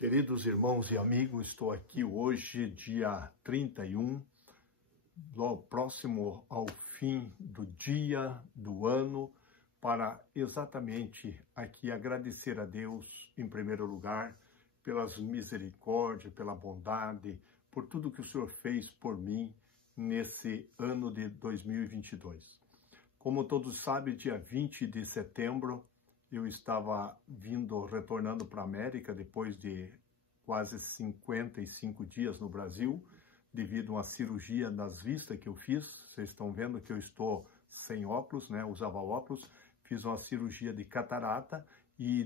Queridos irmãos e amigos, estou aqui hoje, dia 31, próximo ao fim do dia, do ano, para exatamente aqui agradecer a Deus, em primeiro lugar, pelas misericórdias, pela bondade, por tudo que o Senhor fez por mim nesse ano de 2022. Como todos sabem, dia 20 de setembro, eu estava retornando para a América depois de quase 55 dias no Brasil, devido a uma cirurgia nas vistas que eu fiz. Vocês estão vendo que eu estou sem óculos, né? Usava óculos, fiz uma cirurgia de catarata e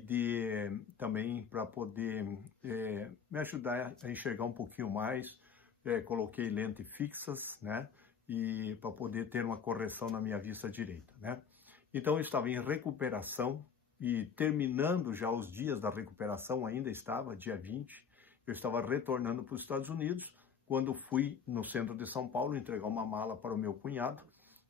também para poder me ajudar a enxergar um pouquinho mais, coloquei lentes fixas, né? E para poder ter uma correção na minha vista direita, né? Então eu estava em recuperação e terminando já os dias da recuperação, ainda estava, dia 20, eu estava retornando para os Estados Unidos, quando fui no centro de São Paulo entregar uma mala para o meu cunhado,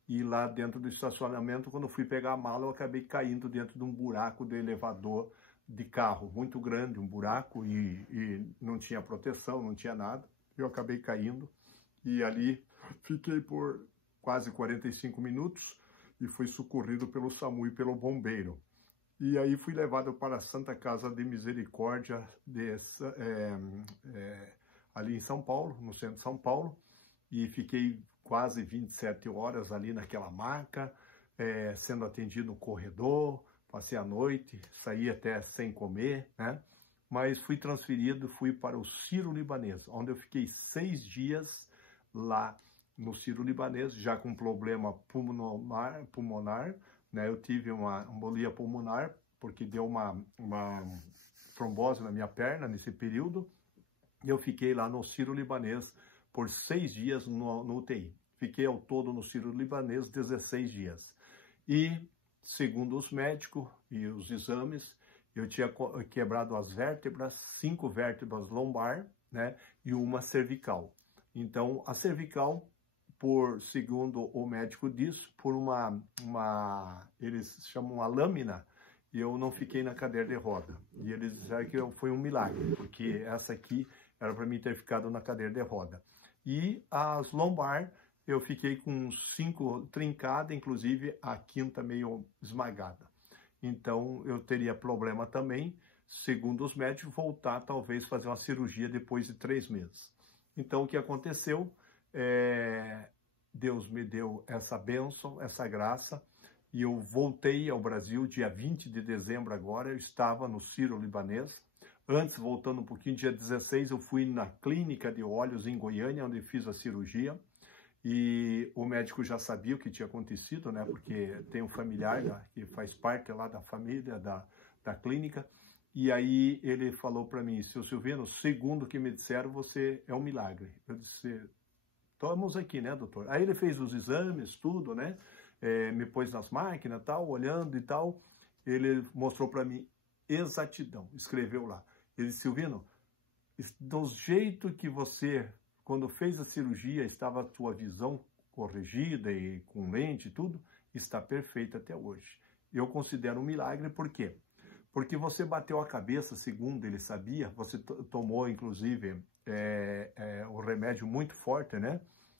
e lá dentro do estacionamento, quando fui pegar a mala, eu acabei caindo dentro de um buraco de elevador de carro, muito grande, um buraco, e não tinha proteção, não tinha nada, eu acabei caindo, e ali fiquei por quase 45 minutos, e fui socorrido pelo SAMU e pelo bombeiro. E aí fui levado para a Santa Casa de Misericórdia ali em São Paulo, no centro de São Paulo, e fiquei quase 27 horas ali naquela maca, sendo atendido no corredor, passei a noite, saí até sem comer, né? Mas fui transferido, fui para o Sírio-Libanês, onde eu fiquei 6 dias lá no Sírio-Libanês, já com problema pulmonar, né? Eu tive uma embolia pulmonar, porque deu uma trombose na minha perna nesse período, e eu fiquei lá no Sírio-Libanês por 6 dias no UTI. Fiquei ao todo no Sírio-Libanês 16 dias. E, segundo os médicos e os exames, eu tinha quebrado as vértebras, 5 vértebras lombar, né? E uma cervical. Então, a cervical, segundo o médico disse, por eles chamam uma lâmina, e eu não fiquei na cadeira de roda. E eles disseram que foi um milagre, porque essa aqui era para mim ter ficado na cadeira de roda. E as lombar, eu fiquei com 5 trincadas, inclusive a quinta meio esmagada. Então, eu teria problema também, segundo os médicos, voltar talvez fazer uma cirurgia depois de 3 meses. Então, o que aconteceu? Deus me deu essa bênção, essa graça, e eu voltei ao Brasil dia 20 de dezembro agora, eu estava no Sírio-Libanês. Antes, voltando um pouquinho, dia 16, eu fui na clínica de olhos em Goiânia, onde fiz a cirurgia, e o médico já sabia o que tinha acontecido, né, porque tem um familiar que faz parte lá da família, da clínica, e aí ele falou para mim: seu Silvino, segundo o que me disseram, você é um milagre. Eu disse: estamos aqui, né, doutor? Aí ele fez os exames, tudo, né? Me pôs nas máquinas, tal, olhando e tal. Ele mostrou para mim exatidão, escreveu lá. Ele disse: Silvino, do jeito que você, quando fez a cirurgia, estava a tua visão corrigida e com lente e tudo, está perfeita até hoje. Eu considero um milagre, por quê? Porque você bateu a cabeça, segundo ele sabia, você tomou, inclusive, um remédio muito forte, né?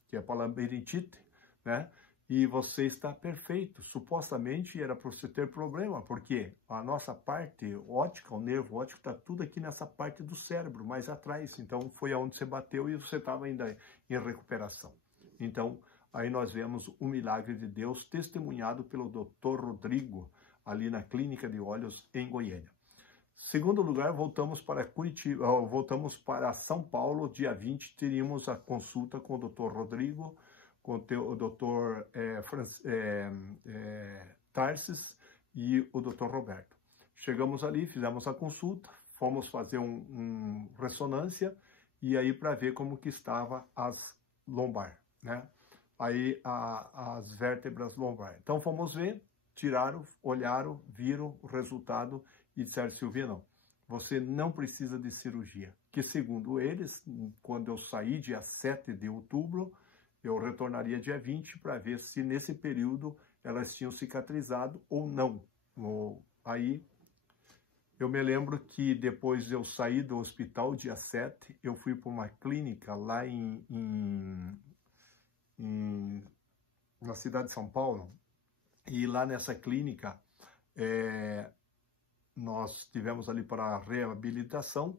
Que é para labirintite, né? E você está perfeito. Supostamente era para você ter problema, porque a nossa parte óptica, o nervo óptico, está tudo aqui nessa parte do cérebro, mais atrás. Então, foi aonde você bateu e você estava ainda em recuperação. Então, aí nós vemos o milagre de Deus testemunhado pelo Dr. Rodrigo, ali na Clínica de Olhos em Goiânia. Segundo lugar, voltamos para Curitiba, voltamos para São Paulo, dia 20, teríamos a consulta com o Dr. Rodrigo, com o Dr. Tarsis e o Dr. Roberto. Chegamos ali, fizemos a consulta, fomos fazer uma ressonância, e aí para ver como que estava as lombar, né? Aí as vértebras lombar. Então fomos ver, tiraram, olharam, viram o resultado e disseram: Silvino, você não precisa de cirurgia. Que segundo eles, quando eu saí dia 7 de outubro, eu retornaria dia 20 para ver se nesse período elas tinham cicatrizado ou não. Aí Eu me lembro que depois eu saí do hospital, dia 7, eu fui para uma clínica lá na cidade de São Paulo, e lá nessa clínica nós tivemos ali para reabilitação,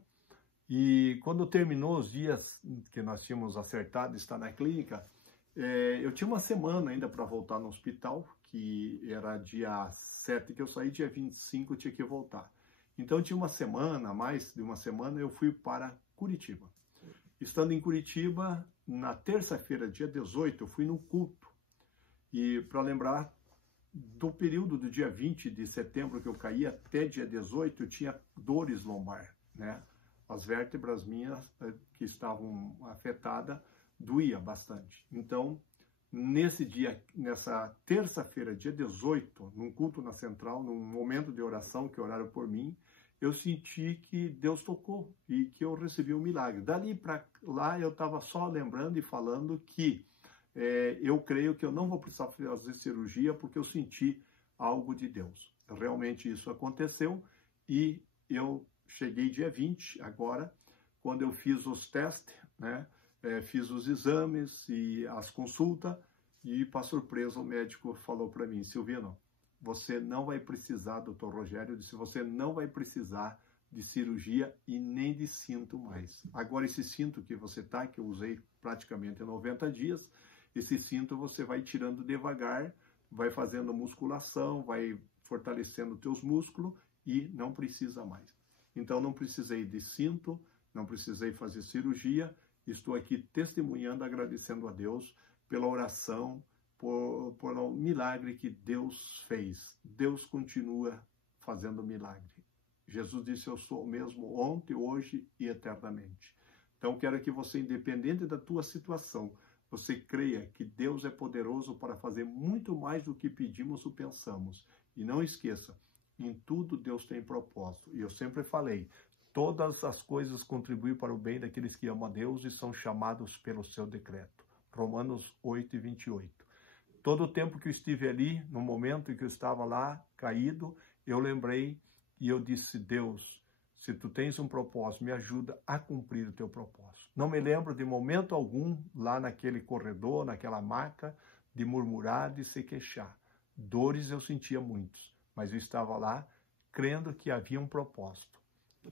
e quando terminou os dias que nós tínhamos acertado de estar na clínica, eu tinha uma semana ainda para voltar no hospital, que era dia 7 que eu saí, dia 25 eu tinha que voltar. Então tinha uma semana, mais de uma semana, eu fui para Curitiba. Estando em Curitiba, na terça-feira, dia 18, eu fui no culto. E para lembrar, do período do dia 20 de setembro que eu caí até dia 18, eu tinha dores lombar, né? As vértebras minhas que estavam afetadas doía bastante. Então, nesse dia, nessa terça-feira, dia 18, num culto na Central, num momento de oração que oraram por mim, eu senti que Deus tocou e que eu recebi um milagre. Dali para lá, eu estava só lembrando e falando que eu creio que eu não vou precisar fazer cirurgia porque eu senti algo de Deus. Realmente isso aconteceu e eu cheguei dia 20 agora, quando eu fiz os testes, né? Fiz os exames e as consultas e, para surpresa, o médico falou para mim: Silvino, você não vai precisar, doutor Rogério, disse, você não vai precisar de cirurgia e nem de cinto mais. Agora, esse cinto que você tá, que eu usei praticamente 90 dias, esse cinto você vai tirando devagar, vai fazendo musculação, vai fortalecendo teus músculos e não precisa mais. Então, não precisei de cinto, não precisei fazer cirurgia. Estou aqui testemunhando, agradecendo a Deus pela oração, por o milagre que Deus fez. Deus continua fazendo milagre. Jesus disse: eu sou o mesmo ontem, hoje e eternamente. Então, quero que você, independente da tua situação, você creia que Deus é poderoso para fazer muito mais do que pedimos ou pensamos. E não esqueça, em tudo Deus tem propósito. E eu sempre falei, todas as coisas contribuem para o bem daqueles que amam a Deus e são chamados pelo seu decreto. Romanos 8:28. Todo o tempo que eu estive ali, no momento em que eu estava lá, caído, eu lembrei e eu disse: Deus, se tu tens um propósito, me ajuda a cumprir o teu propósito. Não me lembro de momento algum, lá naquele corredor, naquela maca, de murmurar, de se queixar. Dores eu sentia muitos, mas eu estava lá crendo que havia um propósito.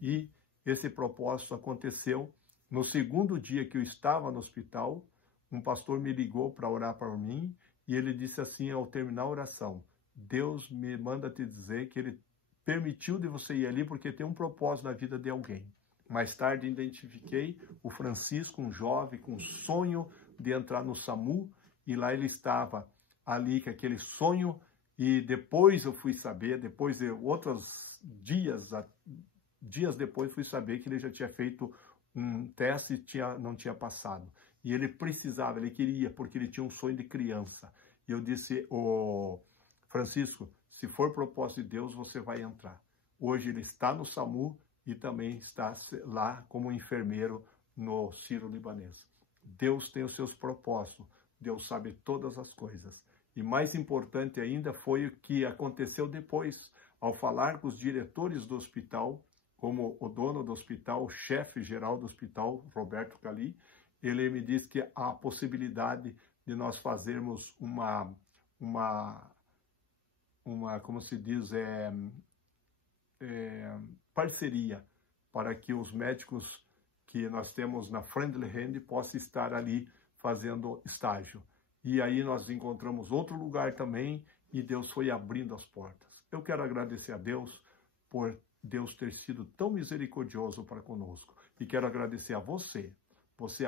E esse propósito aconteceu no segundo dia que eu estava no hospital. Um pastor me ligou para orar por mim e ele disse assim ao terminar a oração: Deus me manda te dizer que ele permitiu de você ir ali porque tem um propósito na vida de alguém. Mais tarde identifiquei o Francisco, um jovem com sonho de entrar no SAMU, e lá ele estava ali com aquele sonho, e depois eu fui saber, depois de outros dias depois fui saber que ele já tinha feito um teste e não tinha passado. E ele precisava, ele queria, porque ele tinha um sonho de criança. E eu disse: Francisco, se for propósito de Deus, você vai entrar. Hoje ele está no SAMU e também está lá como enfermeiro no Sírio-Libanês. Deus tem os seus propósitos, Deus sabe todas as coisas. E mais importante ainda foi o que aconteceu depois, ao falar com os diretores do hospital, como o dono do hospital, o chefe geral do hospital, Roberto Cali, ele me disse que há a possibilidade de nós fazermos uma como se diz, parceria, para que os médicos que nós temos na Friendly Hand possam estar ali fazendo estágio. E aí nós encontramos outro lugar também e Deus foi abrindo as portas. Eu quero agradecer a Deus por Deus ter sido tão misericordioso para conosco. E quero agradecer a você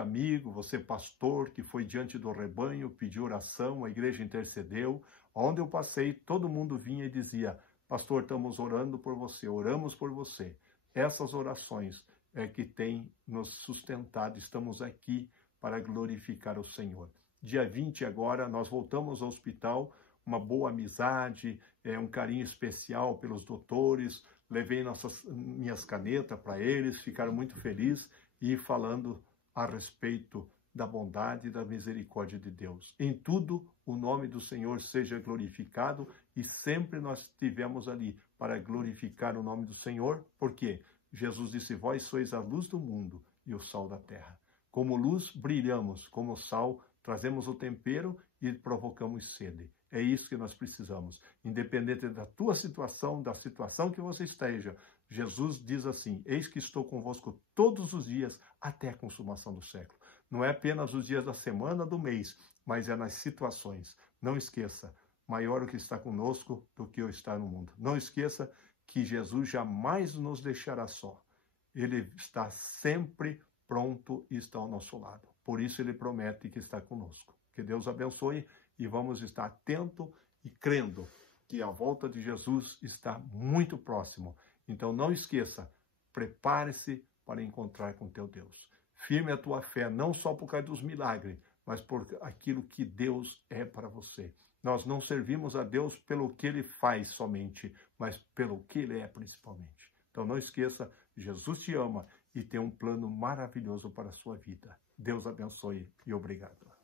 amigo, você pastor, que foi diante do rebanho, pediu oração, a igreja intercedeu. Onde eu passei, todo mundo vinha e dizia: pastor, estamos orando por você, oramos por você. Essas orações é que têm nos sustentado, estamos aqui para glorificar o Senhor. Dia 20 agora, nós voltamos ao hospital, uma boa amizade, um carinho especial pelos doutores, levei minhas canetas para eles, ficaram muito felizes, e falando a respeito da bondade e da misericórdia de Deus. Em tudo, o nome do Senhor seja glorificado e sempre nós estivemos ali para glorificar o nome do Senhor, porque Jesus disse, vós sois a luz do mundo e o sal da terra. Como luz, brilhamos, como sal, trazemos o tempero e provocamos sede. É isso que nós precisamos. Independente da tua situação, da situação que você esteja, Jesus diz assim, eis que estou convosco todos os dias até a consumação do século. Não é apenas os dias da semana, do mês, mas é nas situações. Não esqueça, maior o que está conosco do que o está no mundo. Não esqueça que Jesus jamais nos deixará só. Ele está sempre pronto e está ao nosso lado. Por isso ele promete que está conosco. Que Deus abençoe e vamos estar atento e crendo que a volta de Jesus está muito próximo. Então não esqueça, prepare-se para encontrar com teu Deus. Firme a tua fé, não só por causa dos milagres, mas por aquilo que Deus é para você. Nós não servimos a Deus pelo que Ele faz somente, mas pelo que Ele é principalmente. Então não esqueça, Jesus te ama e tem um plano maravilhoso para a sua vida. Deus abençoe e obrigado.